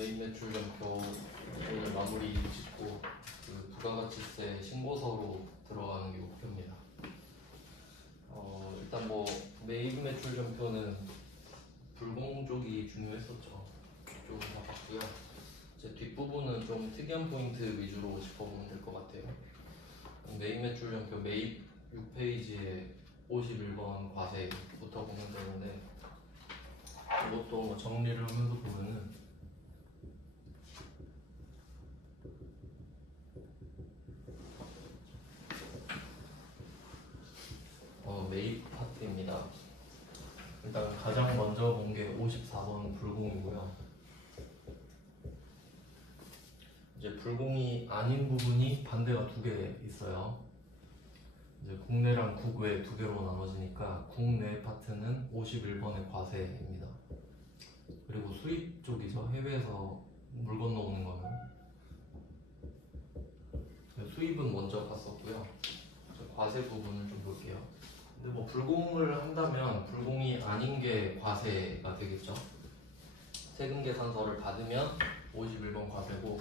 메인 매출 점표 오늘 마무리 짓고 그 부가가치세 신고서로 들어가는 게 목표입니다. 일단 뭐 매입 매출 점표는 불공 쪽이 중요했었죠. 쪽은 다 봤고요. 이제 뒷부분은 좀 특이한 포인트 위주로 짚어보면 될 것 같아요. 매입 매출 점표 매입 6페이지에 51번 과세부터 보면 되는데, 이것도 뭐 정리를 하면서 보면은 매입 파트입니다. 일단 가장 먼저 본 게 54번 불공이고요. 이제 불공이 아닌 부분이 반대가 두 개 있어요. 이제 국내랑 국외 두 개로 나눠지니까 국내 파트는 51번의 과세입니다. 그리고 수입 쪽이죠. 해외에서 물 건너오는 거는 수입은 먼저 봤었고요. 과세 부분을 좀 볼게요. 근데 뭐 불공을 한다면 불공이 아닌 게 과세가 되겠죠. 세금 계산서를 받으면 51번 과세고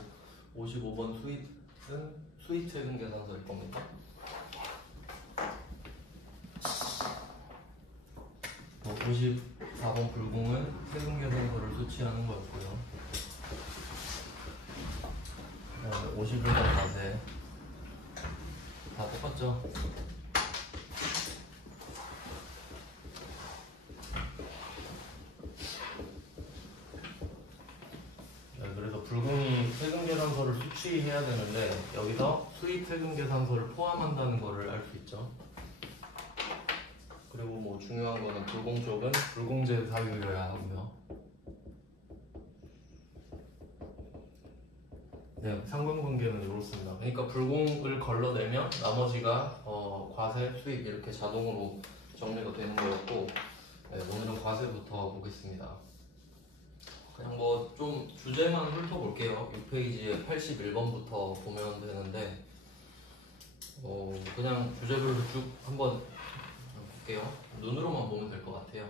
55번 수입은 수입 세금 계산서일 겁니다. 54번 불공은 세금 계산서를 수취하는 거였고요. 51번 과세 다 똑같죠? 그래서 불공이 세금 계산서를 수취해야 되는데 여기서 수입 세금 계산서를 포함한다는 거를 알 수 있죠. 그리고 뭐 중요한 거는 불공 쪽은 불공제 사유여야 하고요. 네, 상관관계는 이렇습니다. 그러니까 불공을 걸러내면 나머지가 과세, 수입 이렇게 자동으로 정리가 되는 거였고, 네, 오늘은 과세부터 보겠습니다. 그냥 뭐 좀 주제만 훑어볼게요. 6페이지에 81번부터 보면 되는데, 그냥 주제별로 쭉 한번 볼게요. 눈으로만 보면 될 것 같아요.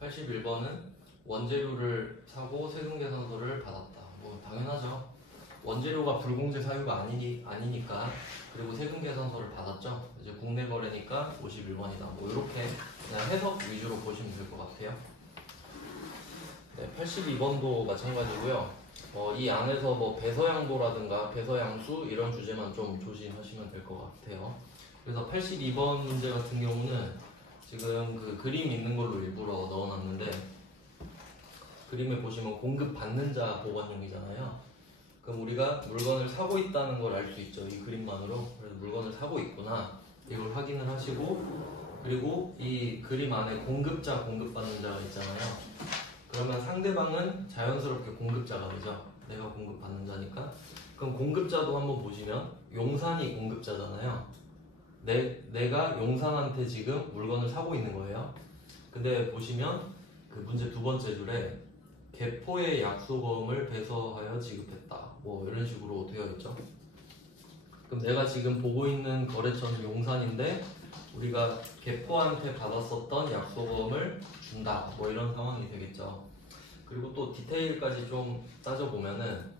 81번은 원재료를 사고 세금 계산서를 받았다. 뭐 당연하죠. 원재료가 불공제 사유가 아니니까. 그리고 세금 계산서를 받았죠. 이제 국내 거래니까 51번이다. 뭐 이렇게 그냥 해석 위주로 보시면 될 것 같아요. 네, 82번도 마찬가지고요. 이 안에서 뭐 배서양도라든가 배서양수 이런 주제만 좀 조심하시면 될 것 같아요. 그래서 82번 문제 같은 경우는 지금 그 그림 있는 걸로 일부러 넣어놨는데, 그림에 보시면 공급 받는 자 보관용이잖아요. 그럼 우리가 물건을 사고 있다는 걸 알 수 있죠. 이 그림만으로. 그래서 물건을 사고 있구나 이걸 확인을 하시고, 그리고 이 그림 안에 공급자, 공급받는 자가 있잖아요. 그러면 상대방은 자연스럽게 공급자가 되죠. 내가 공급받는 자니까. 그럼 공급자도 한번 보시면 용산이 공급자잖아요. 내가 용산한테 지금 물건을 사고 있는 거예요. 근데 보시면 그 문제 두 번째 줄에 개포의 약소금을 배서하여 지급했다. 뭐 이런 식으로 되어 있죠. 그럼 내가 지금 보고 있는 거래처는 용산인데 우리가 개포한테 받았었던 약소금을 준다. 뭐 이런 상황이 되겠죠. 그리고 또 디테일까지 좀 따져보면은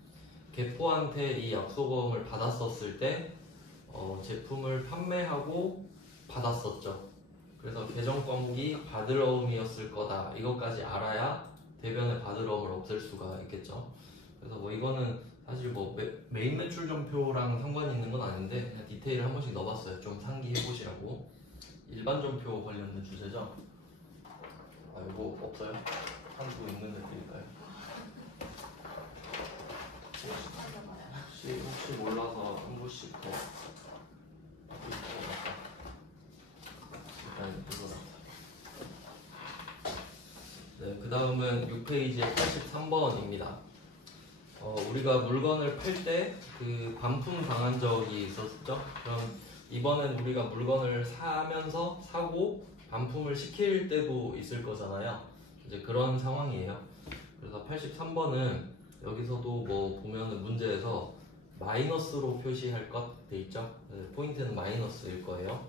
개포한테 이 약소금을 받았었을 때 제품을 판매하고 받았었죠. 그래서 계정권기 받으러움이었을 거다. 이것까지 알아야 대변의 받으러움을 없앨 수가 있겠죠. 그래서 뭐 이거는 사실 뭐 메인 매출 점표랑 상관이 있는 건 아닌데 그냥 디테일 한 번씩 넣어봤어요. 좀 상기해 보시라고. 일반 점표 관련된 주제죠. 이거 없어요? 한두 있는데 드릴까요? 혹시 몰라서 한 부씩 더. 네, 그 다음은 6페이지에 83번입니다. 우리가 물건을 팔 때 그 반품 당한 적이 있었죠. 그럼 이번엔 우리가 물건을 사고 반품을 시킬 때도 있을 거잖아요. 이제 그런 상황이에요. 그래서 83번은 여기서도 뭐 보면은 문제에서 마이너스로 표시할 것 돼 있죠. 포인트는 마이너스일 거예요.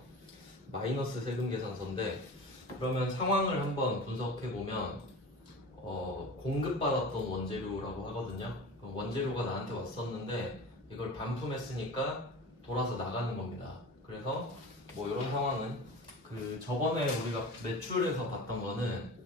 마이너스 세금 계산서인데, 그러면 상황을 한번 분석해 보면 공급받았던 원재료라고 하거든요. 원재료가 나한테 왔었는데 이걸 반품했으니까 돌아서 나가는 겁니다. 그래서 뭐 이런 상황은 그 저번에 우리가 매출에서 봤던 거는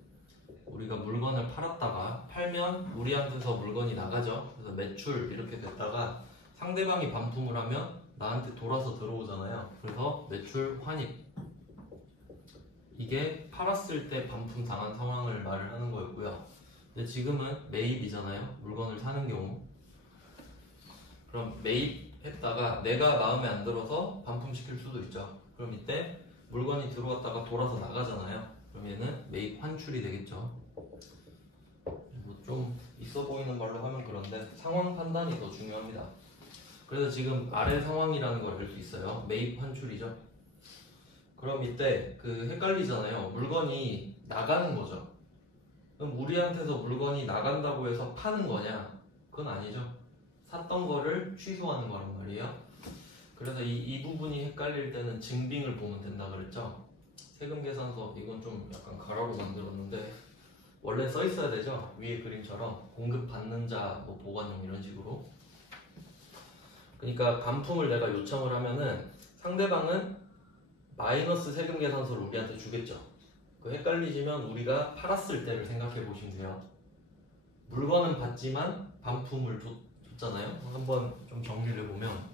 우리가 물건을 팔았다가 팔면 우리한테서 물건이 나가죠. 그래서 매출 이렇게 됐다가 상대방이 반품을 하면 나한테 돌아서 들어오잖아요. 그래서 매출 환입, 이게 팔았을 때 반품 당한 상황을 말을 하는 거였고요. 근데 지금은 매입이잖아요. 물건을 사는 경우. 그럼 매입했다가 내가 마음에 안 들어서 반품시킬 수도 있죠. 그럼 이때 물건이 들어왔다가 돌아서 나가잖아요. 그럼 얘는 매입 환출이 되겠죠. 뭐 좀 있어 보이는 말로 하면 그런데 상황 판단이 더 중요합니다. 그래서 지금 아래 상황이라는 걸 알 수 있어요. 매입 환출이죠. 그럼 이때 그 헷갈리잖아요. 물건이 나가는 거죠. 그럼 우리한테서 물건이 나간다고 해서 파는 거냐? 그건 아니죠. 샀던 거를 취소하는 거란 말이에요. 그래서 이 부분이 헷갈릴 때는 증빙을 보면 된다 그랬죠. 세금계산서, 이건 좀 약간 가로로 만들었는데 원래 써 있어야 되죠. 위에 그림처럼 공급받는 자, 뭐 보관용 이런 식으로. 그러니까 반품을 내가 요청을 하면은 상대방은 마이너스 세금계산서를 우리한테 주겠죠. 그 헷갈리시면 우리가 팔았을 때를 생각해 보시면 돼요. 물건은 받지만 반품을 줬잖아요. 한번 좀 정리를 해보면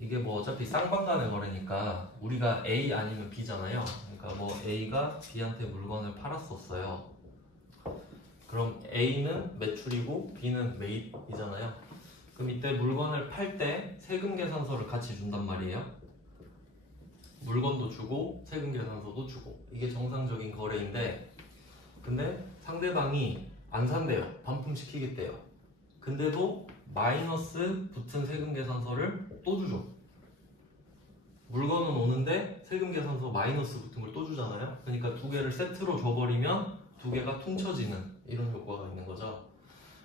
이게 뭐 어차피 쌍방간의 거래니까 우리가 A 아니면 B잖아요. 그러니까 뭐 A가 B한테 물건을 팔았었어요. 그럼 A는 매출이고 B는 매입이잖아요. 그럼 이때 물건을 팔 때 세금계산서를 같이 준단 말이에요. 물건도 주고 세금계산서도 주고, 이게 정상적인 거래인데, 근데 상대방이 안 산대요. 반품시키겠대요. 근데도 마이너스 붙은 세금계산서를 또 주죠. 물건은 오는데 세금계산서 마이너스 붙은 걸 또 주잖아요. 그러니까 두 개를 세트로 줘버리면 두 개가 퉁쳐지는 이런 효과가 있는 거죠.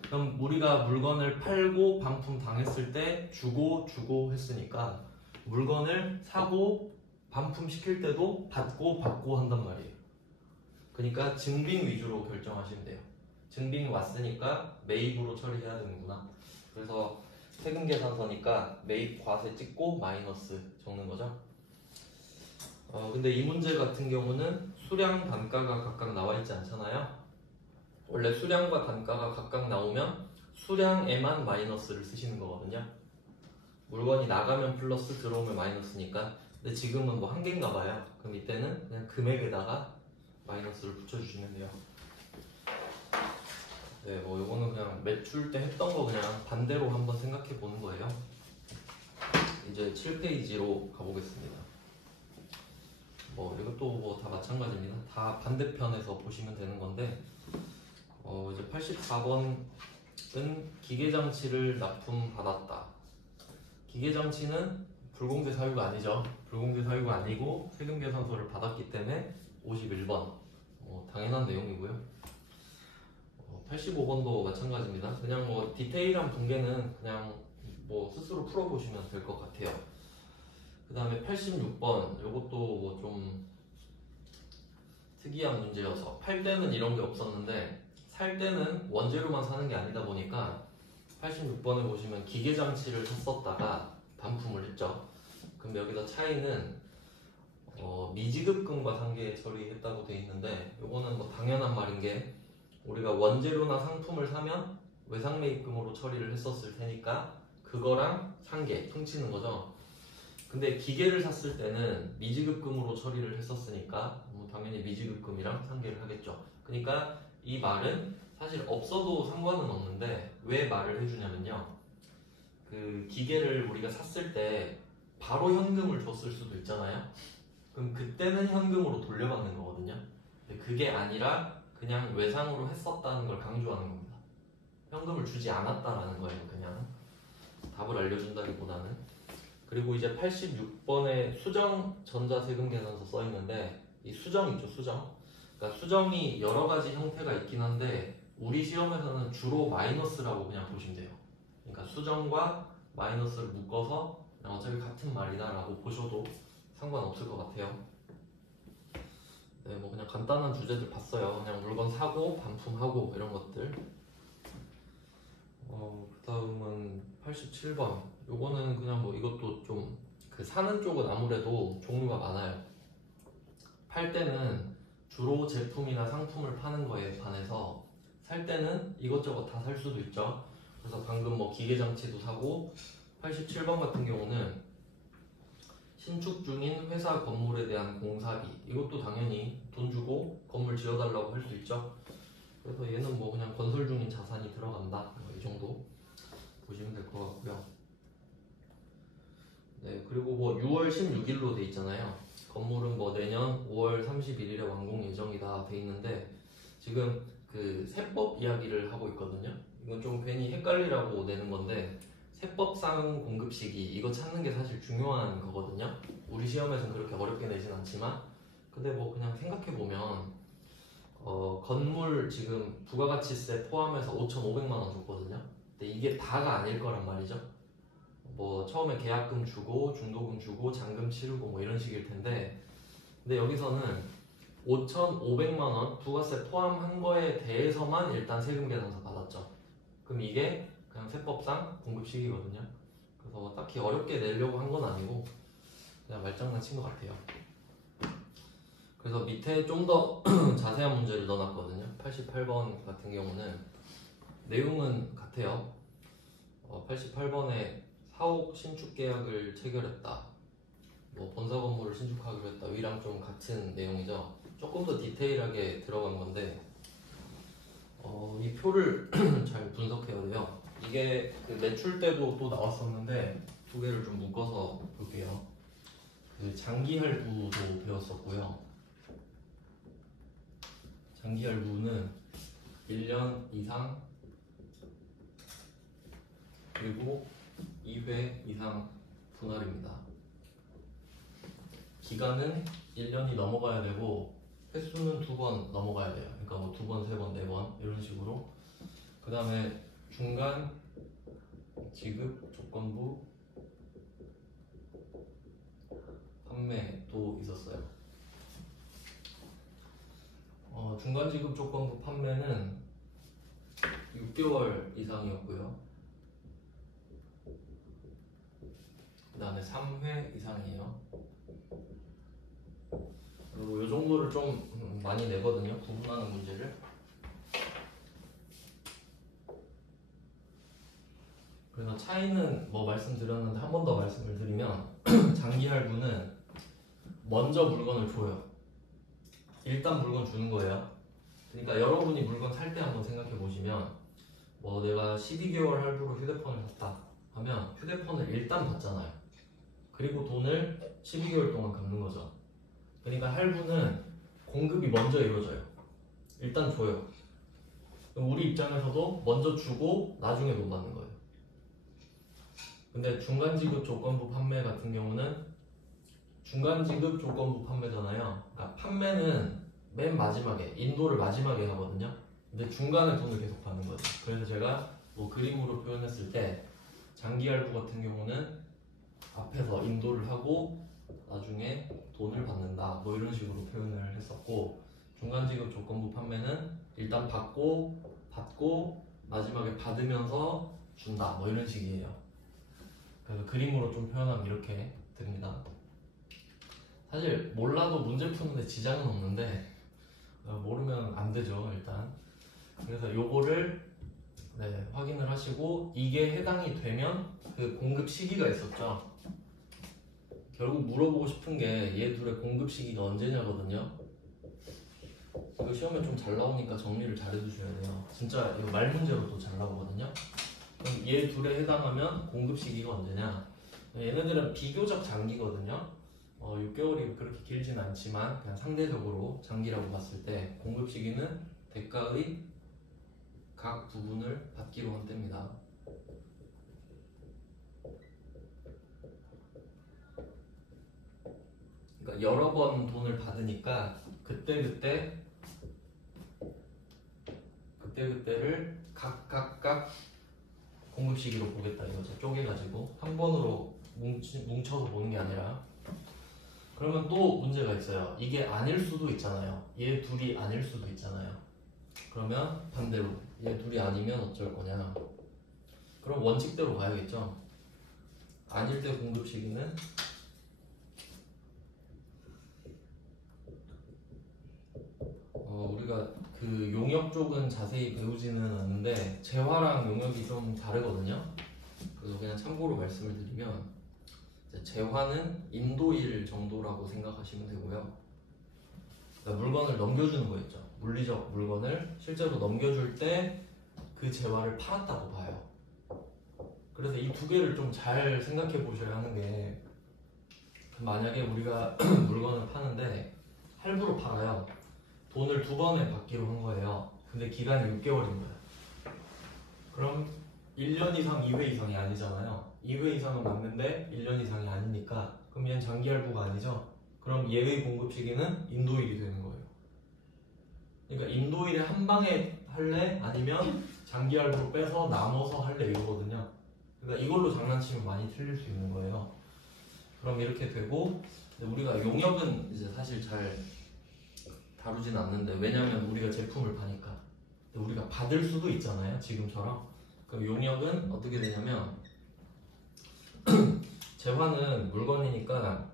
그럼 우리가 물건을 팔고 반품 당했을 때 주고 했으니까 물건을 사고 반품시킬 때도 받고 한단 말이에요. 그러니까 증빙 위주로 결정하시면 돼요. 증빙이 왔으니까 매입으로 처리해야 되는구나. 그래서 세금계산서니까 매입 과세 찍고 마이너스 적는 거죠. 근데 이 문제 같은 경우는 수량 단가가 각각 나와 있지 않잖아요. 원래 수량과 단가가 각각 나오면 수량에만 마이너스를 쓰시는 거거든요. 물건이 나가면 플러스, 들어오면 마이너스니까. 근데 지금은 뭐 한 개인가 봐요. 그럼 이때는 그냥 금액에다가 마이너스를 붙여주시면 돼요. 네, 뭐 요거는 그냥 매출 때 했던 거 그냥 반대로 한번 생각해 보는 거예요. 이제 7페이지로 가보겠습니다. 뭐 이것도 뭐 다 마찬가지입니다. 다 반대편에서 보시면 되는 건데, 이제 84번은 기계장치를 납품받았다. 기계장치는 불공제 사유가 아니죠. 불공제 사유가 아니고 세금계산서를 받았기 때문에 51번 당연한 내용이고요. 85번도 마찬가지입니다. 그냥 뭐 디테일한 붕괴는 그냥 뭐 스스로 풀어보시면 될 것 같아요. 그 다음에 86번, 이것도 뭐 좀 특이한 문제여서 팔 때는 이런 게 없었는데 살 때는 원재료만 사는 게 아니다 보니까 86번에 보시면 기계장치를 샀었다가 반품을 했죠. 그럼 여기서 차이는 미지급금과 상계 처리했다고 돼 있는데, 이거는 뭐 당연한 말인 게 우리가 원재료나 상품을 사면 외상매입금으로 처리를 했었을 테니까 그거랑 상계 퉁치는 거죠. 근데 기계를 샀을 때는 미지급금으로 처리를 했었으니까 뭐 당연히 미지급금이랑 상계를 하겠죠. 그러니까 이 말은 사실 없어도 상관은 없는데 왜 말을 해주냐면요, 그 기계를 우리가 샀을 때 바로 현금을 줬을 수도 있잖아요. 그럼 그때는 현금으로 돌려받는 거거든요. 근데 그게 아니라 그냥 외상으로 했었다는 걸 강조하는 겁니다. 현금을 주지 않았다라는 거예요. 그냥 답을 알려준다기보다는. 그리고 이제 86번에 수정 전자세금계산서 써 있는데, 이 수정 있죠, 수정. 그러니까 수정이 여러 가지 형태가 있긴 한데 우리 시험에서는 주로 마이너스라고 그냥 보시면 돼요. 그러니까 수정과 마이너스를 묶어서 그냥 어차피 같은 말이다 라고 보셔도 상관없을 것 같아요. 네, 뭐 그냥 간단한 주제들 봤어요. 그냥 물건 사고 반품하고 이런 것들. 그 다음은 87번. 요거는 그냥 뭐 이것도 좀 그 사는 쪽은 아무래도 종류가 많아요. 팔 때는 주로 제품이나 상품을 파는 거에 반해서 살 때는 이것저것 다 살 수도 있죠. 그래서 방금 뭐 기계장치도 사고 87번 같은 경우는 신축 중인 회사 건물에 대한 공사비, 이것도 당연히 돈 주고 건물 지어달라고 할 수 있죠. 그래서 얘는 뭐 그냥 건설 중인 자산이 들어간다, 이 정도 보시면 될 것 같고요. 네, 그리고 뭐 6월 16일로 돼 있잖아요. 건물은 뭐 내년 5월 31일에 완공 예정이다 돼 있는데, 지금 그 세법 이야기를 하고 있거든요. 이건 좀 괜히 헷갈리라고 내는 건데, 세법상 공급 시기 이거 찾는 게 사실 중요한 거거든요. 우리 시험에서는 그렇게 어렵게 내진 않지만, 근데 뭐 그냥 생각해 보면 건물 지금 부가가치세 포함해서 5,500만 원 줬거든요. 근데 이게 다가 아닐 거란 말이죠. 뭐 처음에 계약금 주고 중도금 주고 잔금 치르고 뭐 이런 식일 텐데, 근데 여기서는 5,500만 원 부가세 포함한 거에 대해서만 일단 세금 계산서 받았죠. 그럼 이게 그냥 세법상 공급 시기거든요. 그래서 딱히 어렵게 내려고 한 건 아니고 그냥 말장난 친 것 같아요. 그래서 밑에 좀 더 자세한 문제를 넣어놨거든요. 88번 같은 경우는 내용은 같아요. 88번에 사옥 신축 계약을 체결했다. 뭐 본사 건물을 신축하기로 했다. 위랑 좀 같은 내용이죠. 조금 더 디테일하게 들어간 건데, 이 표를 잘 분석해야 돼요. 이게 그 매출 때도 또 나왔었는데 두 개를 좀 묶어서 볼게요. 그 장기 할부도 배웠었고요. 장기 할부는 1년 이상 그리고 2회 이상 분할입니다. 기간은 1년이 넘어가야 되고 횟수는 2번 넘어가야 돼요. 그러니까 뭐 2번, 3번, 4번 이런 식으로. 그 다음에 중간 지급 조건부 판매도 있었어요. 중간 지급 조건부 판매는 6개월 이상이었고요. 그 다음에 3회 이상이에요. 그리고 이 정도를 좀 많이 내거든요. 구분하는 문제를. 그래서 차이는 뭐 말씀드렸는데 한 번 더 말씀을 드리면 장기 할부는 먼저 물건을 줘요. 일단 물건 주는 거예요. 그러니까 여러분이 물건 살 때 한번 생각해 보시면, 뭐 내가 12개월 할부로 휴대폰을 샀다 하면 휴대폰을 일단 받잖아요. 그리고 돈을 12개월 동안 갚는 거죠. 그러니까 할부는 공급이 먼저 이루어져요. 일단 줘요. 우리 입장에서도 먼저 주고 나중에 돈 받는 거예요. 근데 중간지급 조건부 판매 같은 경우는 중간지급 조건부 판매잖아요. 그러니까 판매는 맨 마지막에, 인도를 마지막에 하거든요. 근데 중간에 돈을 계속 받는 거죠. 그래서 제가 뭐 그림으로 표현했을 때 장기 할부 같은 경우는 앞에서 인도를 하고 나중에 돈을 받는다, 뭐 이런 식으로 표현을 했었고, 중간지급 조건부 판매는 일단 받고 마지막에 받으면서 준다, 뭐 이런 식이에요. 그래서 그림으로 좀 표현하면 이렇게 됩니다. 사실 몰라도 문제 푸는데 지장은 없는데 모르면 안 되죠, 일단. 그래서 요거를 확인을 하시고, 이게 해당이 되면 그 공급 시기가 있었죠. 결국 물어보고 싶은 게 얘 둘의 공급 시기가 언제냐거든요. 이거 시험에 좀 잘 나오니까 정리를 잘 해주셔야 돼요. 진짜 이거 말 문제로 또 잘 나오거든요. 그럼 얘 둘에 해당하면 공급 시기가 언제냐? 얘네들은 비교적 장기거든요. 6개월이 그렇게 길진 않지만 그냥 상대적으로 장기라고 봤을 때 공급 시기는 대가의 각 부분을 받기로 한 때입니다. 그러니까 여러 번 돈을 받으니까 그때그때를 각각 공급 시기로 보겠다 이거죠. 쪼개가지고 한 번으로 뭉쳐서 보는 게 아니라. 그러면 또 문제가 있어요. 이게 아닐 수도 있잖아요. 얘 둘이 아닐 수도 있잖아요. 그러면 반대로 얘 둘이 아니면 어쩔 거냐. 그럼 원칙대로 가야겠죠. 아닐 때 공급 시기는 우리가 그 용역 쪽은 자세히 배우지는 않는데 재화랑 용역이 좀 다르거든요. 그래서 그냥 참고로 말씀을 드리면 재화는 인도일 정도라고 생각하시면 되고요. 그러니까 물건을 넘겨주는 거 있죠. 물리적 물건을 실제로 넘겨줄 때 그 재화를 팔았다고 봐요. 그래서 이 두 개를 좀 잘 생각해 보셔야 하는 게, 만약에 우리가 물건을 파는데 할부로 팔아요. 돈을 2번에 받기로 한 거예요. 근데 기간이 6개월인 거예요. 그럼 1년 이상 2회 이상이 아니잖아요. 2회 이상은 맞는데 1년 이상이 아니니까 그럼 얘는 장기 할부가 아니죠. 그럼 얘의 공급 시기는 인도일이 되는 거예요. 그러니까 인도일에 한 방에 할래? 아니면 장기 할부로 빼서 나눠서 할래? 이거거든요. 그러니까 이걸로 장난치면 많이 틀릴 수 있는 거예요. 그럼 이렇게 되고, 근데 우리가 용역은 이제 사실 잘 다루진 않는데, 왜냐면 우리가 제품을 파니까. 근데 우리가 받을 수도 있잖아요, 지금처럼. 그럼 용역은 어떻게 되냐면 재화는 물건이니까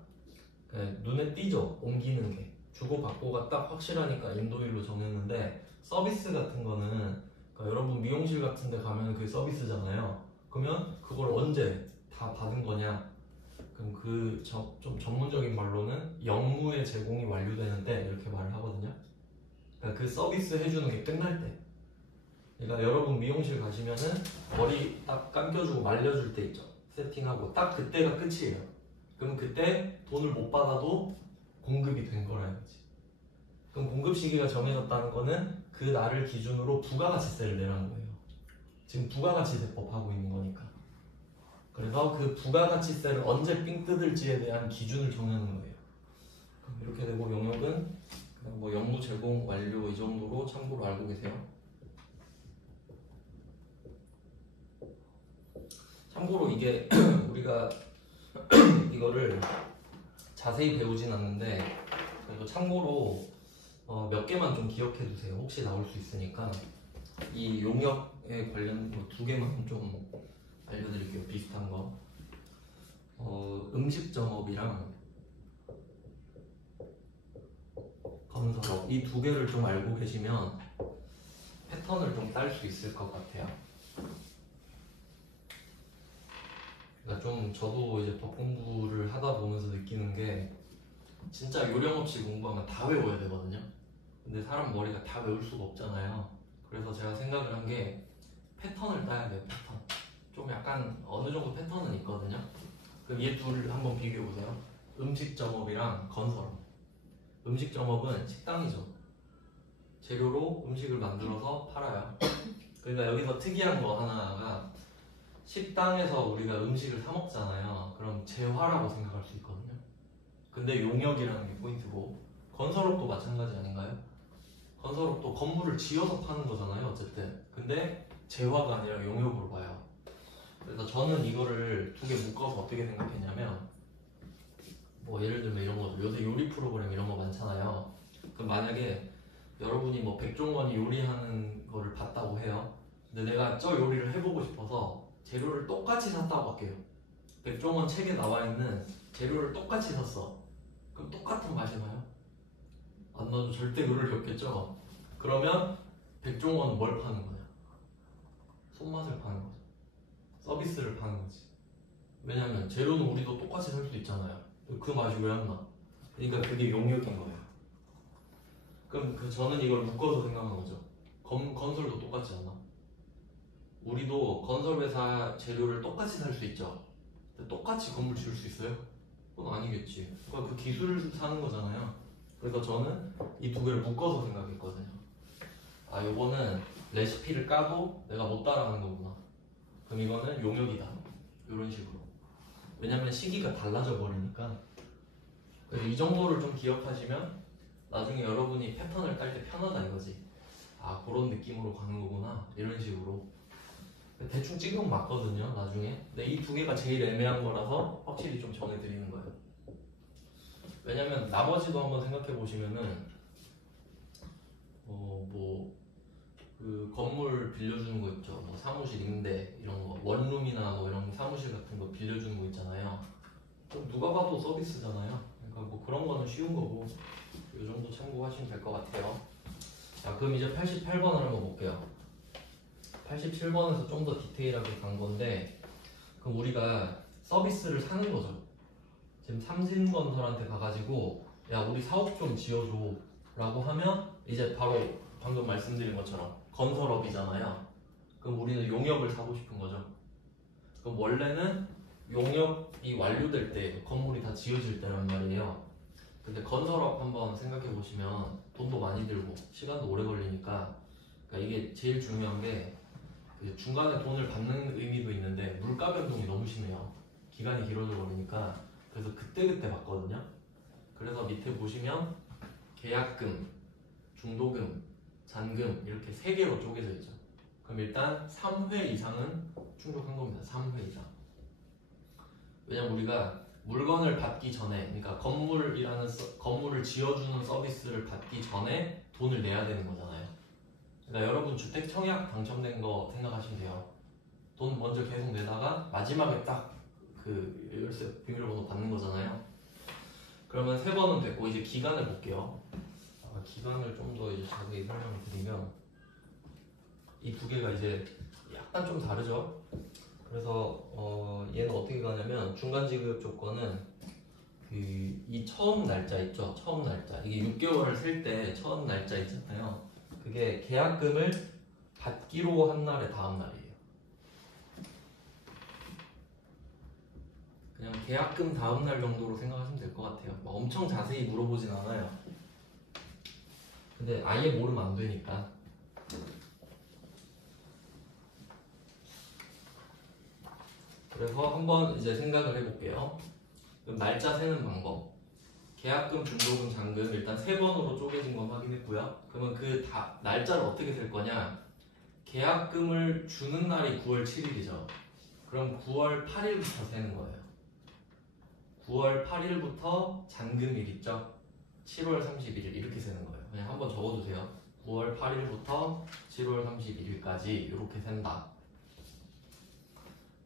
눈에 띄죠, 옮기는 게. 주고받고가 딱 확실하니까 인도일로 정했는데, 서비스 같은 거는 그러니까 여러분 미용실 같은 데 가면 그게 서비스잖아요. 그러면 그걸 언제 다 받은 거냐? 그럼 그 좀 전문적인 말로는 영무의 제공이 완료되는 때 이렇게 말을 하거든요. 그러니까 그 서비스 해주는 게 끝날 때. 그러니까 여러분 미용실 가시면은 머리 딱 감겨주고 말려줄 때 있죠. 세팅하고 딱 그때가 끝이에요. 그럼 그때 돈을 못 받아도 공급이 된 거라는 거지. 그럼 공급 시기가 정해졌다는 거는 그 날을 기준으로 부가가치세를 내라는 거예요. 지금 부가가치세법 하고 있는 거니까. 그래서 그 부가가치세를 언제 삥 뜯을지에 대한 기준을 정하는 거예요. 그럼 이렇게 되고 용역은 그냥 뭐 영무 제공 완료 이 정도로 참고로 알고 계세요. 참고로 이게 우리가 이거를 자세히 배우진 않는데 그래도 참고로 몇 개만 좀 기억해 두세요. 혹시 나올 수 있으니까. 이 용역에 관련 뭐 2개만 좀 알려드릴게요. 비슷한 거. 음식점업이랑 건설업 이 2개를 좀 알고 계시면 패턴을 좀 딸 수 있을 것 같아요. 그러니까 좀 저도 이제 법 공부를 하다 보면서 느끼는 게 진짜 요령 없이 공부하면 다 외워야 되거든요. 근데 사람 머리가 다 외울 수가 없잖아요. 그래서 제가 생각을 한 게 패턴을 따야 돼요. 패턴. 좀 약간 어느 정도 패턴은 있거든요. 그럼 얘 둘을 한번 비교해 보세요. 음식점업이랑 건설업. 음식점업은 식당이죠. 재료로 음식을 만들어서 팔아요. 그러니까 여기서 특이한 거 하나가 식당에서 우리가 음식을 사 먹잖아요. 그럼 재화라고 생각할 수 있거든요. 근데 용역이라는 게 포인트고, 건설업도 마찬가지 아닌가요? 건설업도 건물을 지어서 파는 거잖아요, 어쨌든. 근데 재화가 아니라 용역으로 봐요. 그래서 저는 이거를 2개 묶어서 어떻게 생각했냐면, 뭐 예를 들면 이런 거죠. 요새 요리 프로그램 이런 거 많잖아요. 그럼 만약에 여러분이 뭐 백종원이 요리하는 거를 봤다고 해요. 근데 내가 저 요리를 해보고 싶어서 재료를 똑같이 샀다고 할게요. 백종원 책에 나와 있는 재료를 똑같이 샀어. 그럼 똑같은 맛이 나요? 안 나죠. 절대 그럴 리 없겠죠. 그러면 백종원은 뭘 파는 거냐? 손맛을 파는 거죠. 서비스를 파는 거지. 왜냐면 재료는 우리도 똑같이 살 수 있잖아요. 그 맛이 왜 안 나? 그러니까 그게 용역인 거예요. 그럼 저는 이걸 묶어서 생각한 거죠. 건설도 똑같지 않아? 우리도 건설회사 재료를 똑같이 살 수 있죠. 근데 똑같이 건물 지을 수 있어요? 그건 아니겠지. 그러니까 그 기술을 사는 거잖아요. 그래서 저는 이 2개를 묶어서 생각했거든요. 아, 요거는 레시피를 까도 내가 못 따라하는 거구나. 그럼 이거는 용역이다. 이런 식으로. 왜냐면 시기가 달라져 버리니까. 그래서 이 정도를 좀 기억하시면 나중에 여러분이 패턴을 깔 때 편하다 이거지. 아, 그런 느낌으로 가는 거구나. 이런 식으로. 대충 찍으면 맞거든요, 나중에. 근데 이 2개가 제일 애매한 거라서 확실히 좀 정해드리는 거예요. 왜냐면 나머지도 한번 생각해 보시면은 그 건물 빌려주는 거 있죠. 뭐 사무실 임대 이런 거, 원룸이나 뭐 이런 사무실 같은 거 빌려주는 거 있잖아요. 그럼 누가 봐도 서비스잖아요. 그러니까 뭐 그런 거는 쉬운 거고 이 정도 참고하시면 될 것 같아요. 자, 그럼 이제 88번을 한번 볼게요. 87번에서 좀 더 디테일하게 간 건데, 그럼 우리가 서비스를 사는 거죠. 지금 삼진건설한테 가가지고 야 우리 사옥 좀 지어줘 라고 하면 이제 바로 방금 말씀드린 것처럼 건설업이잖아요. 그럼 우리는 용역을 사고 싶은 거죠. 그럼 원래는 용역이 완료될 때 건물이 다 지어질 때란 말이에요. 근데 건설업 한번 생각해 보시면 돈도 많이 들고 시간도 오래 걸리니까, 그러니까 이게 제일 중요한 게 중간에 돈을 받는 의미도 있는데 물가 변동이 너무 심해요. 기간이 길어져 버리니까. 그래서 그때그때 받거든요. 그래서 밑에 보시면 계약금, 중도금, 잔금 이렇게 3개로 쪼개져 있죠. 그럼 일단 3회 이상은 충족한 겁니다. 3회 이상. 왜냐면 우리가 물건을 받기 전에, 그러니까 건물을 지어주는 서비스를 받기 전에 돈을 내야 되는 거잖아요. 그러니까 여러분 주택 청약 당첨된 거 생각하시면 돼요. 돈 먼저 계속 내다가 마지막에 딱 그 열쇠 비밀번호 받는 거잖아요. 그러면 3번은 됐고 이제 기간을 볼게요. 기간을 좀 더 이제 자세히 설명을 드리면 이 두 개가 이제 약간 좀 다르죠. 그래서 얘는 어떻게 가냐면 중간 지급 조건은 이 처음 날짜 있죠. 처음 날짜 이게 6개월을 셀 때 처음 날짜 있잖아요. 그게 계약금을 받기로 한 날의 다음 날이에요. 그냥 계약금 다음 날 정도로 생각하시면 될 것 같아요. 막 엄청 자세히 물어보진 않아요. 근데 아예 모르면 안 되니까. 그래서 한번 이제 생각을 해볼게요. 그럼 날짜 세는 방법. 계약금, 중도금, 잔금 일단 3번으로 쪼개진 건 확인했고요. 그러면 그 날짜를 어떻게 셀 거냐? 계약금을 주는 날이 9월 7일이죠. 그럼 9월 8일부터 세는 거예요. 9월 8일부터 잔금일 있죠? 7월 31일 이렇게 세는 거예요. 그냥 한번 적어두세요. 9월 8일부터 7월 31일까지 이렇게 센다.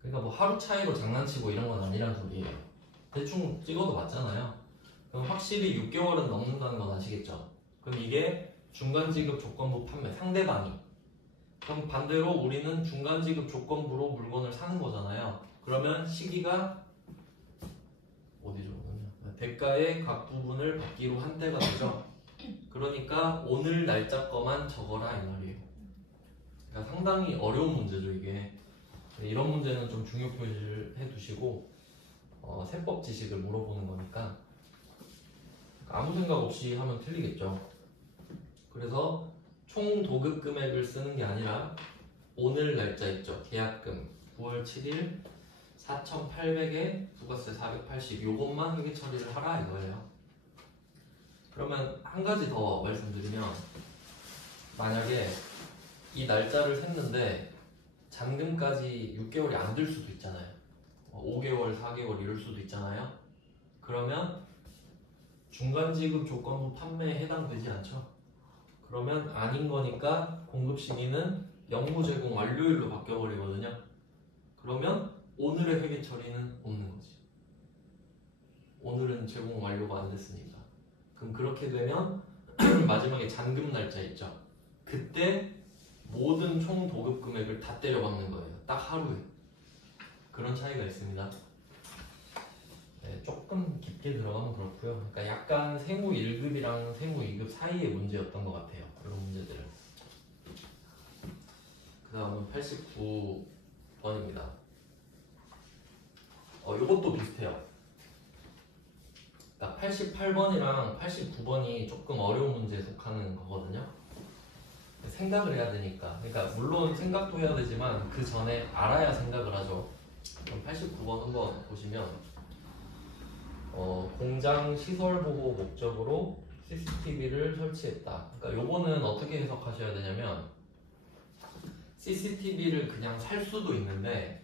그러니까 뭐 하루 차이로 장난치고 이런 건 아니란 소리예요. 대충 찍어도 맞잖아요. 그럼 확실히 6개월은 넘는다는 건 아시겠죠? 그럼 이게 중간지급 조건부 판매, 상대방이. 그럼 반대로 우리는 중간지급 조건부로 물건을 사는 거잖아요. 그러면 시기가 어디죠? 대가의 각 부분을 받기로 한 때가 되죠. 그러니까 오늘 날짜 거만 적어라 이 말이에요. 그러니까 상당히 어려운 문제죠 이게. 이런 문제는 좀 중요 표시를 해두시고 세법 지식을 물어보는 거니까 아무 생각 없이 하면 틀리겠죠. 그래서 총 도급 금액을 쓰는 게 아니라 오늘 날짜 있죠. 계약금 9월 7일 4,800에 부가세 480 요것만 회계 처리를 하라 이거예요. 그러면 한 가지 더 말씀드리면 만약에 이 날짜를 샜는데 잔금까지 6개월이 안 될 수도 있잖아요. 5개월, 4개월 이럴 수도 있잖아요. 그러면 중간지급 조건부 판매에 해당되지 않죠. 그러면 아닌 거니까 공급 시기는 영무 제공 완료일로 바뀌어버리거든요. 그러면 오늘의 회계 처리는 없는 거지. 오늘은 제공 완료가 안 됐으니까. 그럼 그렇게 되면 마지막에 잔금 날짜 있죠. 그때 모든 총 도급 금액을 다 때려박는 거예요. 딱 하루에. 그런 차이가 있습니다. 네, 조금 깊게 들어가면 그렇고요. 그러니까 약간 세무 1급이랑 세무 2급 사이의 문제였던 것 같아요. 이런 문제들은. 그 다음은 89번입니다. 이것도 비슷해요. 그러니까 88번이랑 89번이 조금 어려운 문제에 속하는 거거든요. 생각을 해야 되니까. 그러니까 물론 생각도 해야 되지만 그 전에 알아야 생각을 하죠. 그럼 89번 한번 보시면 공장 시설 보호 목적으로 CCTV를 설치했다. 그러니까 요거는 어떻게 해석하셔야 되냐면 CCTV를 그냥 살 수도 있는데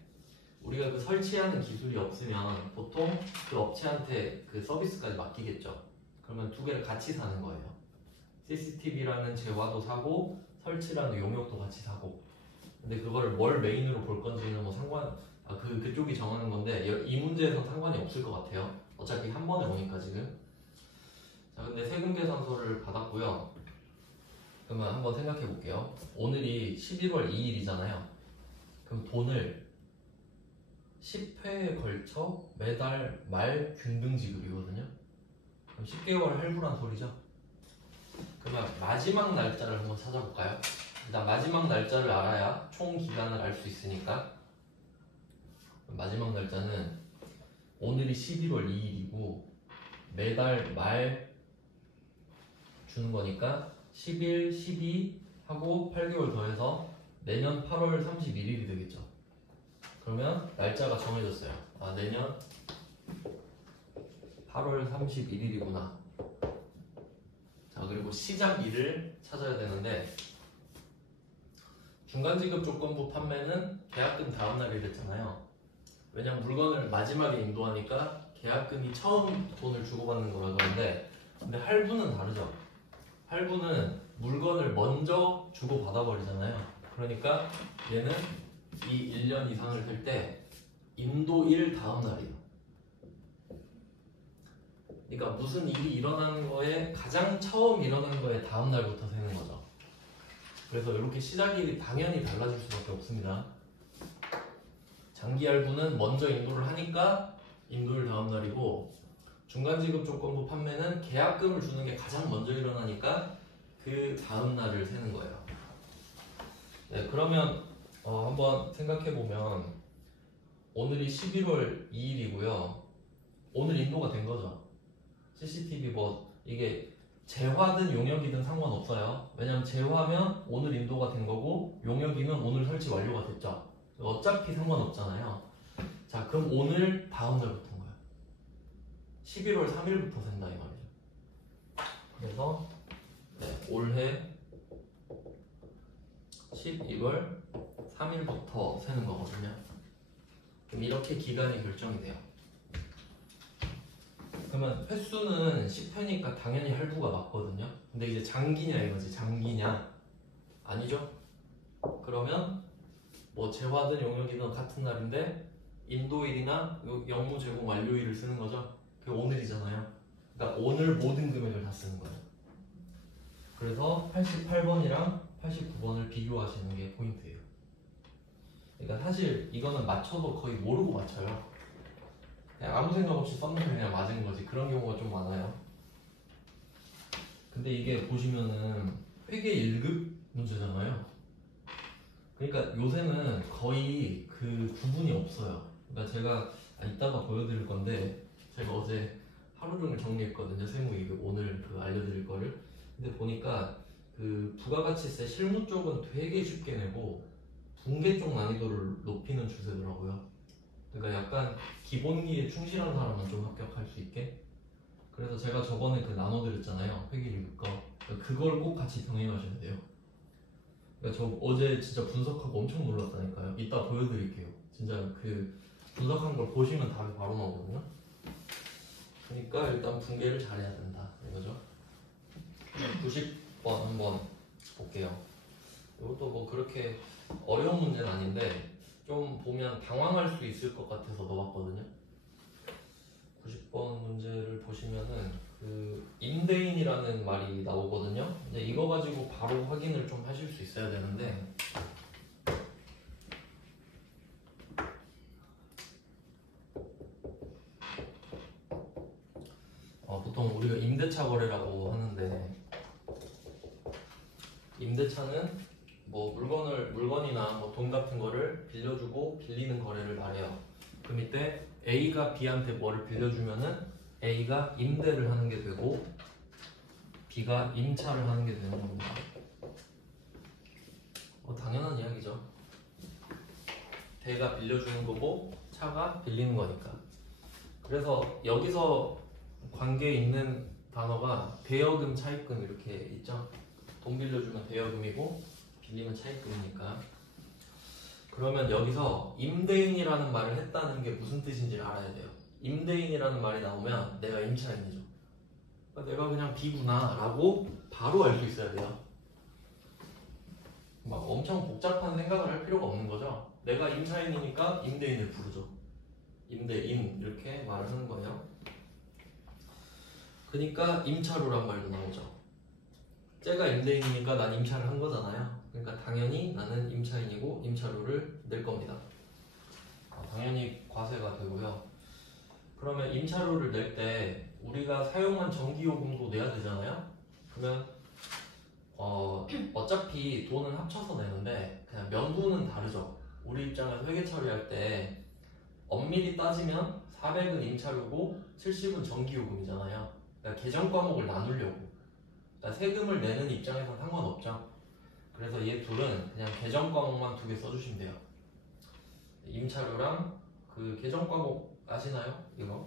우리가 그 설치하는 기술이 없으면 보통 그 업체한테 그 서비스까지 맡기겠죠. 그러면 두 개를 같이 사는 거예요. CCTV라는 재화도 사고 설치라는 용역도 같이 사고. 근데 그걸 뭘 메인으로 볼 건지는 뭐 그쪽이 정하는 건데 이 문제에선 상관이 없을 것 같아요. 어차피 한 번에 오니까 지금. 자, 근데 세금 계산서를 받았고요. 그러면 한번 생각해 볼게요. 오늘이 11월 2일이잖아요. 그럼 돈을 10회에 걸쳐 매달 말 균등 지급이거든요. 그럼 10개월 할부란 소리죠. 그러면 마지막 날짜를 한번 찾아볼까요? 일단 마지막 날짜를 알아야 총 기간을 알 수 있으니까. 마지막 날짜는 오늘이 11월 2일이고 매달 말 주는 거니까 11, 12 하고 8개월 더해서 내년 8월 31일이 되겠죠. 그러면 날짜가 정해졌어요. 아, 내년 8월 31일이구나. 자, 그리고 시작일을 찾아야 되는데 중간지급 조건부 판매는 계약금 다음날이 됐잖아요. 왜냐면 물건을 마지막에 인도하니까 계약금이 처음 돈을 주고받는 거라 그러는데, 근데 할부는 다르죠. 할부는 물건을 먼저 주고받아 버리잖아요. 그러니까 얘는 이 1년 이상을 들 때 인도일 다음날이에요. 그러니까 무슨 일이 일어나는 거에 가장 처음 일어난 거에 다음날부터 세는 거죠. 그래서 이렇게 시작일이 당연히 달라질 수밖에 없습니다. 장기 할부는 먼저 인도를 하니까 인도일 다음날이고, 중간지급 조건부 판매는 계약금을 주는 게 가장 먼저 일어나니까 그 다음날을 세는 거예요. 네, 그러면 한번 생각해보면 오늘이 11월 2일이고요. 오늘 인도가 된 거죠. CCTV 뭐 이게 재화든 용역이든 상관없어요. 왜냐면 재화면 오늘 인도가 된 거고 용역이면 오늘 설치 완료가 됐죠. 어차피 상관없잖아요. 자, 그럼 오늘 다음날부터인 거예요. 11월 3일부터 센다 이 말이죠. 그래서 올해 12월 3일부터 세는 거거든요. 그럼 이렇게 기간이 결정이 돼요. 그러면 횟수는 10회니까 당연히 할부가 맞거든요. 근데 이제 장기냐 이거지. 장기냐? 아니죠? 그러면 뭐 재화든 용역이든 같은 날인데 인도일이나 영무 제공 완료일을 쓰는 거죠. 그게 오늘이잖아요. 그러니까 오늘 모든 금액을 다 쓰는 거예요. 그래서 88번이랑 89번을 비교하시는 게 포인트예요. 그러니까 사실 이거는 맞춰도 거의 모르고 맞춰요. 그냥 아무 생각 없이 썼는데 그냥 맞은 거지. 그런 경우가 좀 많아요. 근데 이게 보시면은 회계 1급 문제잖아요. 그러니까 요새는 거의 그 구분이 없어요. 그러니까 제가 이따가 보여드릴 건데, 제가 어제 하루 종일 정리했거든요. 세무이급 오늘 그 알려드릴 거를. 근데 보니까 그 부가가치세 실무 쪽은 되게 쉽게 내고 분계 쪽 난이도를 높이는 추세더라고요. 그러니까 약간 기본기에 충실한 사람은 좀 합격할 수 있게. 그래서 제가 저번에 그 나눠드렸잖아요. 회계 1급 거. 그걸 꼭 같이 병행하셔야 돼요. 그러니까 저 어제 진짜 분석하고 엄청 놀랐다니까요. 이따 보여드릴게요. 진짜 그 분석한 걸 보시면 답이 바로 나오거든요. 그러니까 일단 분계를 잘해야 된다 이거죠. 90번 한번 볼게요. 이것도 뭐 그렇게 어려운 문제는 아닌데 좀 보면 당황할 수 있을 것 같아서 넣어봤거든요. 90번 문제를 보시면은 그 임대인이라는 말이 나오거든요. 근데 이거 가지고 바로 확인을 좀 하실 수 있어야 되는데, 보통 우리가 임대차 거래라고 하는데, 임대차는 뭐 물건이나 뭐 돈 같은 거를 빌려주고 빌리는 거래를 말해요. 그 밑에 A가 B한테 뭐를 빌려주면은 A가 임대를 하는 게 되고 B가 임차를 하는 게 되는 겁니다. 당연한 이야기죠. 대가 빌려주는 거고 차가 빌리는 거니까. 그래서 여기서 관계에 있는 단어가 대여금, 차입금 이렇게 있죠. 돈 빌려주면 대여금이고 빌리면 차입금이니까. 그러면 여기서 임대인이라는 말을 했다는 게 무슨 뜻인지 알아야 돼요. 임대인이라는 말이 나오면 내가 임차인이죠. 그러니까 내가 그냥 B구나 라고 바로 알 수 있어야 돼요. 막 엄청 복잡한 생각을 할 필요가 없는 거죠. 내가 임차인이니까 임대인을 부르죠. 임대인 이렇게 말을 하는 거예요. 그러니까 임차료란 말도 나오죠. 쟤가 임대인이니까 난 임차를 한 거잖아요. 그러니까 당연히 나는 임차인이고 임차료를 낼 겁니다. 당연히 과세가 되고요. 그러면 임차료를 낼 때 우리가 사용한 전기요금도 내야 되잖아요. 그러면 어차피 돈은 합쳐서 내는데 그냥 면도는 다르죠. 우리 입장에서 회계 처리할 때 엄밀히 따지면 400은 임차료고 70은 전기요금이잖아요. 그러니까 계정 과목을 나누려고. 그러니까 세금을 내는 입장에서는 상관없죠. 그래서 얘 둘은 그냥 계정 과목만 2개 써주시면 돼요. 임차료랑 그 계정 과목 아시나요? 이거?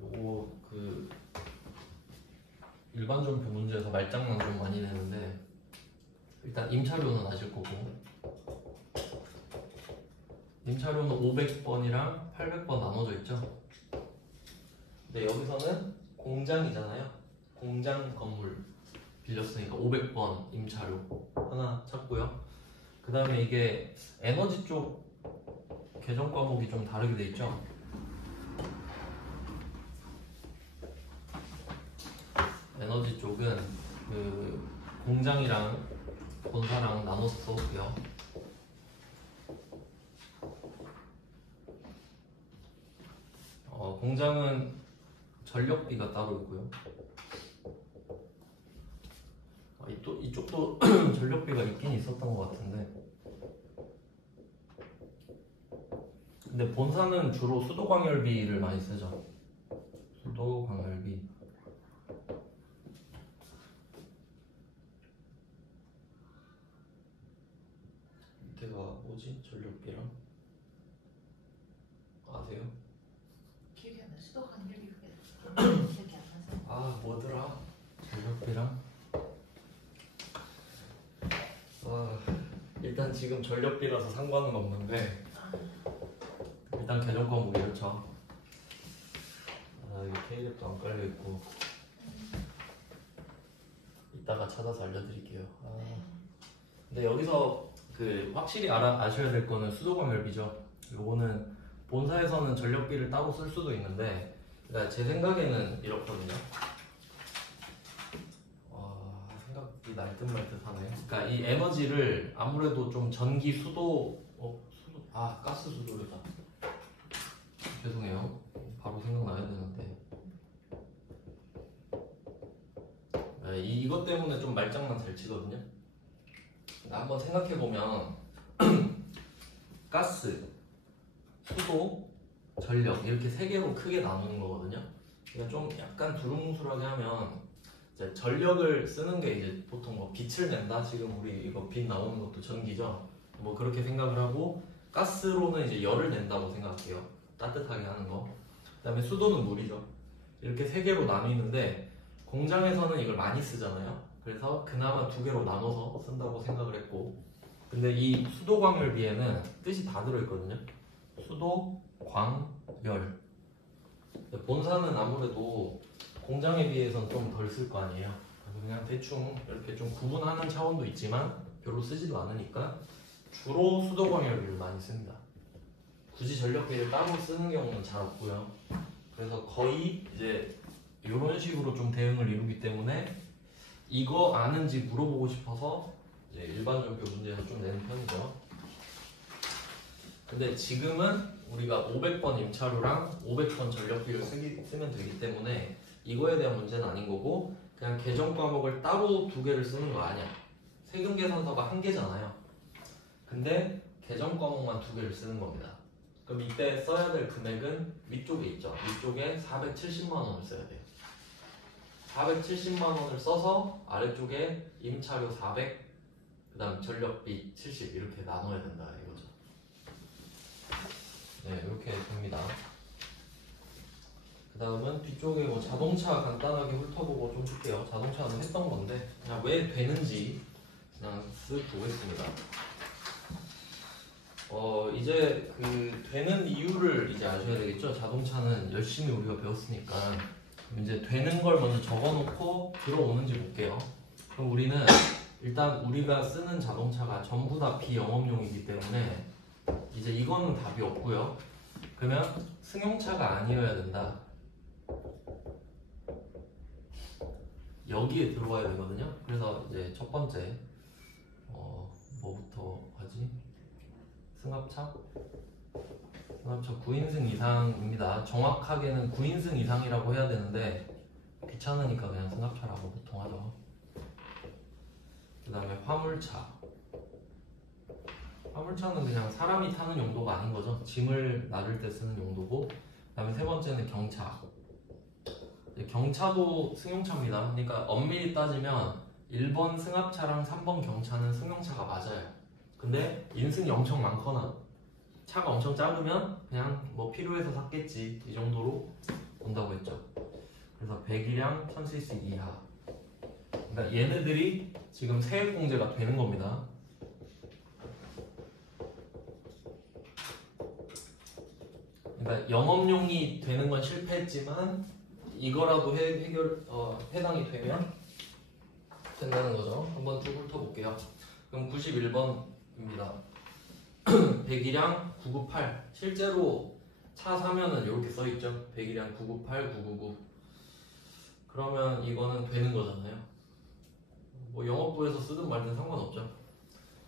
요거 그 일반 전표 문제에서 말장난 좀 많이 내는데 일단 임차료는 아실 거고 임차료는 500번이랑 800번 나눠져 있죠. 근데 여기서는 공장이잖아요. 공장 건물 빌렸으니까 500번 임차료 하나 찾고요. 그 다음에 이게 에너지 쪽 계정 과목이 좀 다르게 돼 있죠. 에너지 쪽은 그 공장이랑 본사랑 나눠서 써볼게요. 공장은 전력비가 따로 있고요. 이쪽도 전력비가 있긴 있었던 것 같은데 근데 본사는 주로 수도광열비를 많이 쓰죠. 수도광열비 밑에가 뭐지? 전력비랑 아세요? 기억이 안 나. 수도광열비 기억이 안 나서. 아 뭐더라? 전력비랑 일단 지금 전력비라서 상관은 없는데 일단 계정 과목이 이렇죠. 여기 K랩도 안 깔려있고 이따가 찾아서 알려드릴게요. 근데 여기서 그 확실히 아셔야 될 거는 수도광열비죠. 요거는 본사에서는 전력비를 따로 쓸 수도 있는데 그러니까 제 생각에는 이렇거든요. 생각이 날듯말듯하네. 그러니까 이 에너지를 아무래도 좀 전기 수도 가스 수도래다. 죄송해요. 바로 생각나야 되는데 이것 때문에 좀 말장난 잘 치거든요. 한번 생각해보면 가스, 수도, 전력 이렇게 세 개로 크게 나누는 거거든요. 그러니까 좀 약간 두루뭉술하게 하면 이제 전력을 쓰는 게 이제 보통 뭐 빛을 낸다. 지금 우리 이거 빛 나오는 것도 전기죠. 뭐 그렇게 생각을 하고 가스로는 이제 열을 낸다고 생각해요. 따뜻하게 하는 거. 그다음에 수도는 물이죠. 이렇게 세 개로 나뉘는데 공장에서는 이걸 많이 쓰잖아요. 그래서 그나마 2개로 나눠서 쓴다고 생각을 했고 근데 이 수도광열비에는 뜻이 다 들어있거든요. 수도, 광, 열. 본사는 아무래도 공장에 비해서는 좀 덜 쓸 거 아니에요. 그래서 그냥 대충 이렇게 좀 구분하는 차원도 있지만 별로 쓰지도 않으니까 주로 수도광열비를 많이 씁니다. 굳이 전력비를 따로 쓰는 경우는 잘 없고요. 그래서 거의 이제 이런 식으로 좀 대응을 이루기 때문에 이거 아는지 물어보고 싶어서 이제 일반 전표 문제에서 좀 내는 편이죠. 근데 지금은 우리가 500번 임차료랑 500번 전력비를 쓰면 되기 때문에 이거에 대한 문제는 아닌 거고 그냥 계정 과목을 따로 2개를 쓰는 거 아니야. 세금 계산서가 1개잖아요. 근데 계정 과목만 2개를 쓰는 겁니다. 그럼 이때 써야 될 금액은 위쪽에 있죠. 위쪽에 470만 원을 써야 돼요. 470만 원을 써서 아래쪽에 임차료 400, 그 다음 전력비 70 이렇게 나눠야 된다 이거죠. 네, 이렇게 됩니다. 그 다음은 뒤쪽에 뭐 자동차 간단하게 훑어보고 좀 볼게요. 자동차는 했던 건데 그냥 왜 되는지 그냥 쓱 보겠습니다. 이제 그 되는 이유를 이제 아셔야 되겠죠. 자동차는 열심히 우리가 배웠으니까. 그럼 이제 되는 걸 먼저 적어놓고 들어오는지 볼게요. 그럼 우리는 일단 우리가 쓰는 자동차가 전부 다 비영업용이기 때문에 이제 이거는 답이 없고요. 그러면 승용차가 아니어야 된다. 여기에 들어와야 되거든요. 그래서 이제 첫 번째 뭐부터 하지? 승합차? 승합차 9인승 이상입니다. 정확하게는 9인승 이상이라고 해야 되는데 귀찮으니까 그냥 승합차라고 보통 하죠. 그 다음에 화물차. 화물차는 그냥 사람이 타는 용도가 아닌 거죠. 짐을 나를 때 쓰는 용도고. 그 다음에 세 번째는 경차. 경차도 승용차입니다. 그러니까 엄밀히 따지면 1번 승합차랑 3번 경차는 승용차가 맞아요. 근데 인승이 엄청 많거나 차가 엄청 작으면 그냥 뭐 필요해서 샀겠지 이 정도로 본다고 했죠. 그래서 100이랑 1000cc 이하. 그러니까 얘네들이 지금 세액공제가 되는 겁니다. 그러니까 영업용이 되는 건 실패했지만 이거라도 해당이 되면 된다는 거죠. 한번 쭉 훑어볼게요. 그럼 91번입니다. 100이랑 998. 실제로 차 사면은 이렇게 써있죠. 100이랑 998, 999. 그러면 이거는 되는 거잖아요. 뭐 영업부에서 쓰든 말든 상관없죠.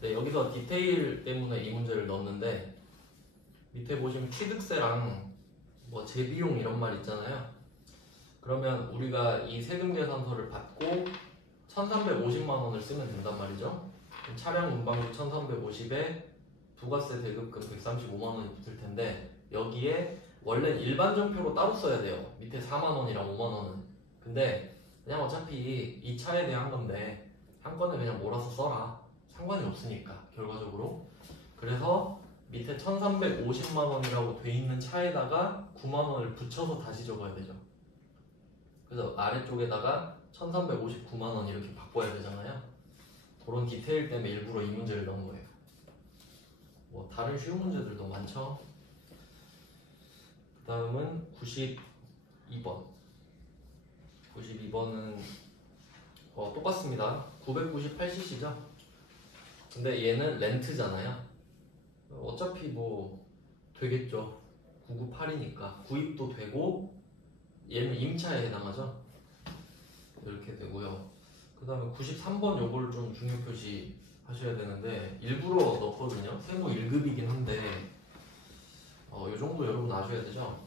네, 여기서 디테일 때문에 이 문제를 넣었는데 밑에 보시면 취득세랑 뭐 재비용 이런 말 있잖아요. 그러면 우리가 이 세금 계산서를 받고 1350만 원을 쓰면 된단 말이죠. 그럼 차량 운반비 1350에 부가세 대급금 135만 원이 붙을 텐데 여기에 원래 일반 전표로 따로 써야 돼요. 밑에 4만 원이랑 5만 원은. 근데 그냥 어차피 이 차에 대한 건데 한 건에 그냥 몰아서 써라. 상관이 없으니까 결과적으로. 그래서 밑에 1350만 원이라고 돼 있는 차에다가 9만 원을 붙여서 다시 적어야 되죠. 그래서 아래쪽에다가 1359만 원 이렇게 바꿔야 되잖아요. 그런 디테일 때문에 일부러 이 문제를 넣은 거예요. 뭐 다른 쉬운 문제들도 많죠. 그 다음은 92번. 92번은 똑같습니다. 998cc죠. 근데 얘는 렌트잖아요. 어차피 뭐 되겠죠. 998이니까 구입도 되고 얘는 임차에 해당하죠. 이렇게 되고요. 그 다음에 93번 요걸 좀 중요 표시 하셔야 되는데 일부러 넣거든요. 세무 1급이긴 한데 요 정도 여러분 아셔야 되죠.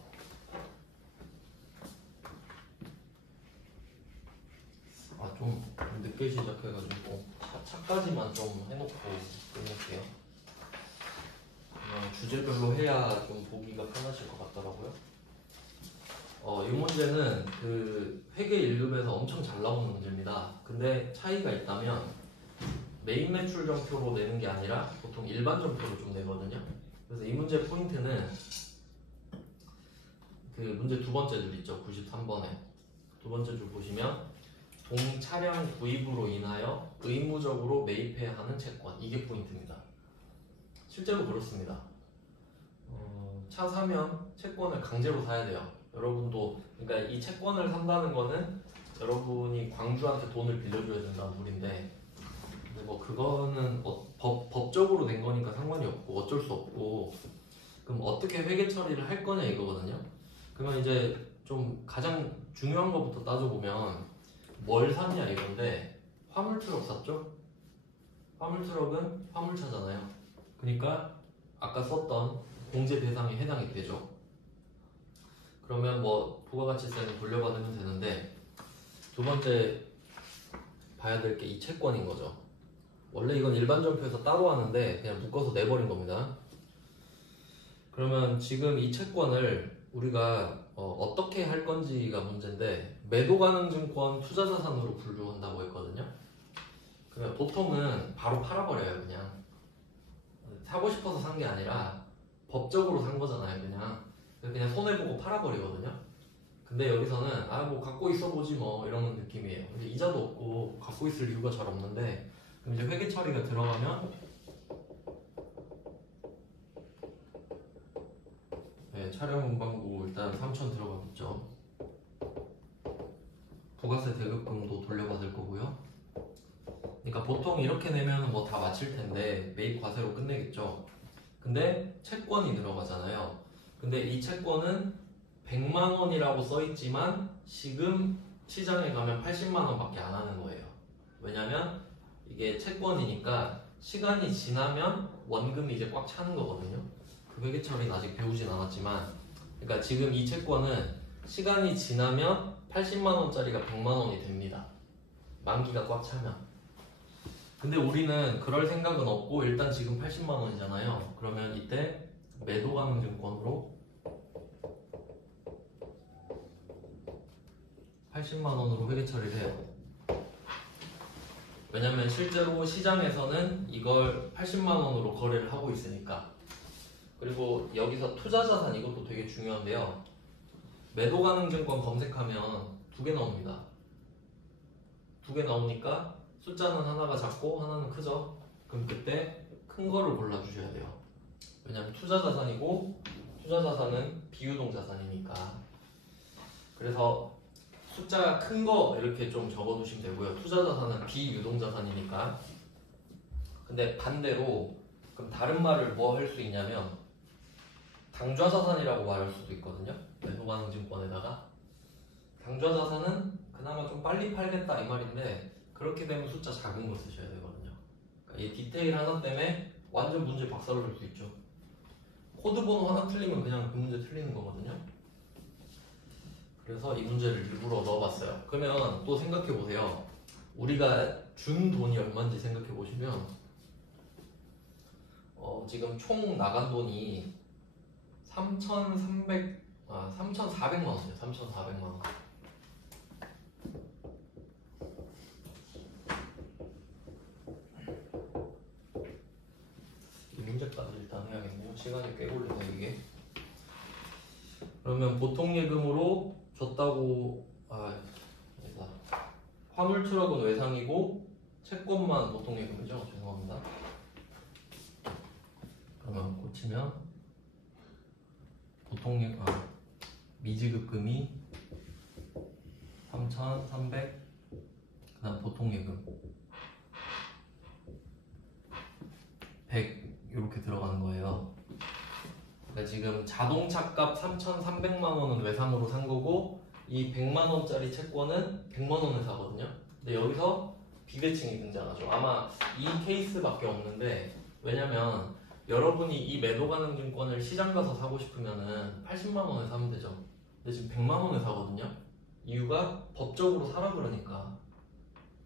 좀 늦게 시작해가지고 차까지만 좀 해놓고 끝낼게요. 주제별로 해야 좀 보기가 편하실 것 같더라고요. 이 문제는 그 회계 1급에서 엄청 잘 나오는 문제입니다. 근데 차이가 있다면 메인 매출 전표로 내는 게 아니라 보통 일반 전표로 좀 내거든요. 그래서 이 문제 포인트는 그 문제 두 번째 줄 있죠. 93번에 두 번째 줄 보시면 동차량 구입으로 인하여 의무적으로 매입해야 하는 채권, 이게 포인트입니다. 실제로 그렇습니다. 차 사면 채권을 강제로 사야 돼요. 여러분도, 그러니까 이 채권을 산다는 거는 여러분이 광주한테 돈을 빌려줘야 된다는 소리인데, 근데 뭐 그거는 법적으로 된 거니까 상관이 없고 어쩔 수 없고, 그럼 어떻게 회계 처리를 할 거냐 이거거든요. 그러면 이제 좀 가장 중요한 것부터 따져보면 뭘 샀냐 이건데, 화물 트럭 샀죠? 화물 트럭은 화물차잖아요. 그러니까 아까 썼던 공제 대상에 해당이 되죠. 그러면 뭐 부가가치세는 돌려받으면 되는데, 두 번째 봐야 될 게 이 채권인 거죠. 원래 이건 일반 전표에서 따로 하는데 그냥 묶어서 내버린 겁니다. 그러면 지금 이 채권을 우리가 어떻게 할 건지가 문제인데, 매도 가능 증권 투자 자산으로 분류한다고 했거든요. 그러면 보통은 바로 팔아버려요. 그냥 사고 싶어서 산 게 아니라 법적으로 산 거잖아요. 그냥 손해보고 팔아버리거든요. 근데 여기서는 뭐 갖고 있어 보지 뭐 이런 느낌이에요. 근데 이자도 없고 갖고 있을 이유가 잘 없는데, 그럼 이제 회계 처리가 들어가면 네, 차량 문방구 일단 3천 들어가겠죠. 부가세 대급금도 돌려받을 거고요. 그러니까 보통 이렇게 내면 뭐 다 맞힐 텐데 매입 과세로 끝내겠죠. 근데 채권이 들어가잖아요. 근데 이 채권은 100만 원이라고 써 있지만 지금 시장에 가면 80만 원밖에 안 하는 거예요. 왜냐면 이게 채권이니까 시간이 지나면 원금이 이제 꽉 차는 거거든요. 그 회계 처리는 아직 배우진 않았지만, 그러니까 지금 이 채권은 시간이 지나면 80만 원짜리가 100만 원이 됩니다. 만기가 꽉 차면. 근데 우리는 그럴 생각은 없고 일단 지금 80만 원이잖아요. 그러면 이때 매도 가능 증권으로 80만 원으로 회계 처리를 해요. 왜냐면 실제로 시장에서는 이걸 80만 원으로 거래를 하고 있으니까. 그리고 여기서 투자자산 이것도 되게 중요한데요. 매도 가능 증권 검색하면 2개 나옵니다. 2개 나오니까 숫자는 하나가 작고 하나는 크죠. 그럼 그때 큰 거를 골라주셔야 돼요. 왜냐면 투자자산이고 투자자산은 비유동 자산이니까. 그래서 숫자 큰 거 이렇게 좀 적어두시면 되고요. 투자자산은 비유동자산이니까. 근데 반대로 그럼 다른 말을 뭐 할 수 있냐면 당좌자산이라고 말할 수도 있거든요. 매도가능증권에다가 당좌자산은 그나마 좀 빨리 팔겠다 이 말인데 그렇게 되면 숫자 작은 거 쓰셔야 되거든요. 그러니까 이 디테일 하나 때문에 완전 문제 박살을 낼 수 있죠. 코드 번호 하나 틀리면 그냥 그 문제 틀리는 거거든요. 그래서 이 문제를 일부러 넣어봤어요. 그러면 또 생각해보세요. 우리가 준 돈이 얼마인지 생각해보시면 지금 총 나간 돈이 3,400만 원이에요. 3,400만 원. 이 문제까지 일단 해야겠네요. 시간이 꽤 걸리네 이게. 그러면 보통 예금으로 줬다고 화물 트럭은 외상이고 채권만 보통 예금이죠. 죄송합니다. 그러면 고치면 보통 예금 미지급금이 3,300 그다음 보통 예금 100 이렇게 들어가는 거예요. 그러니까 지금 자동차 값 3,300만 원은 외상으로 산 거고 이 100만 원짜리 채권은 100만 원에 사거든요. 근데 여기서 비대칭이 등장하죠. 아마 이 케이스밖에 없는데 왜냐면 여러분이 이 매도 가능 증권을 시장 가서 사고 싶으면은 80만 원에 사면 되죠. 근데 지금 100만 원에 사거든요. 이유가 법적으로 사라 그러니까.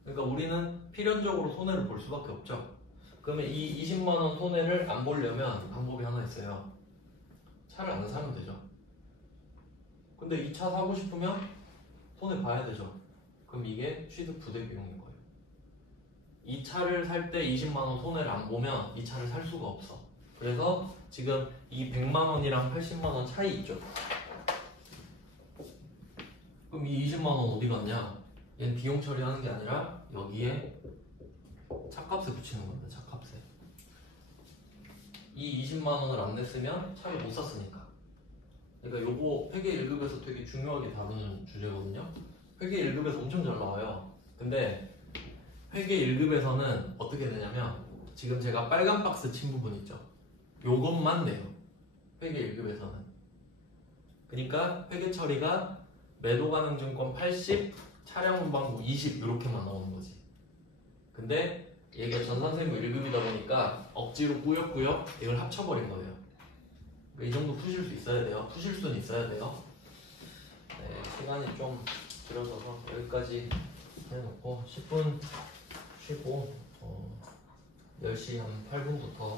그러니까 우리는 필연적으로 손해를 볼 수밖에 없죠. 그러면 이 20만 원 손해를 안 보려면 방법이 하나 있어요. 차를 안 사면 되죠. 근데 이 차 사고 싶으면 손해 봐야 되죠. 그럼 이게 취득 부대 비용인 거예요. 이 차를 살 때 20만 원 손해를 안 보면 이 차를 살 수가 없어. 그래서 지금 이 100만 원이랑 80만 원 차이 있죠. 그럼 이 20만 원 어디 갔냐? 얘는 비용 처리하는 게 아니라 여기에 차값에 붙이는 겁니다. 차값에. 이 20만 원을 안 냈으면 차를 못 샀으니까. 그러니까 요거 회계 1급에서 되게 중요하게 다루는 주제거든요. 회계 1급에서 엄청 잘 나와요. 근데 회계 1급에서는 어떻게 되냐면 지금 제가 빨간 박스 친 부분 있죠. 요것만 내요. 회계 1급에서는. 그러니까 회계 처리가 매도 가능 증권 80, 차량 문방구 20 이렇게만 나오는 거지. 근데 얘가 전산세무 1급이다 보니까 억지로 꾸역꾸역 이걸 합쳐버린 거예요. 이 정도 푸실 수 있어야 돼요. 푸실 수는 있어야 돼요. 네, 시간이 좀 길어져서 여기까지 해놓고 10분 쉬고 10시 한 8분부터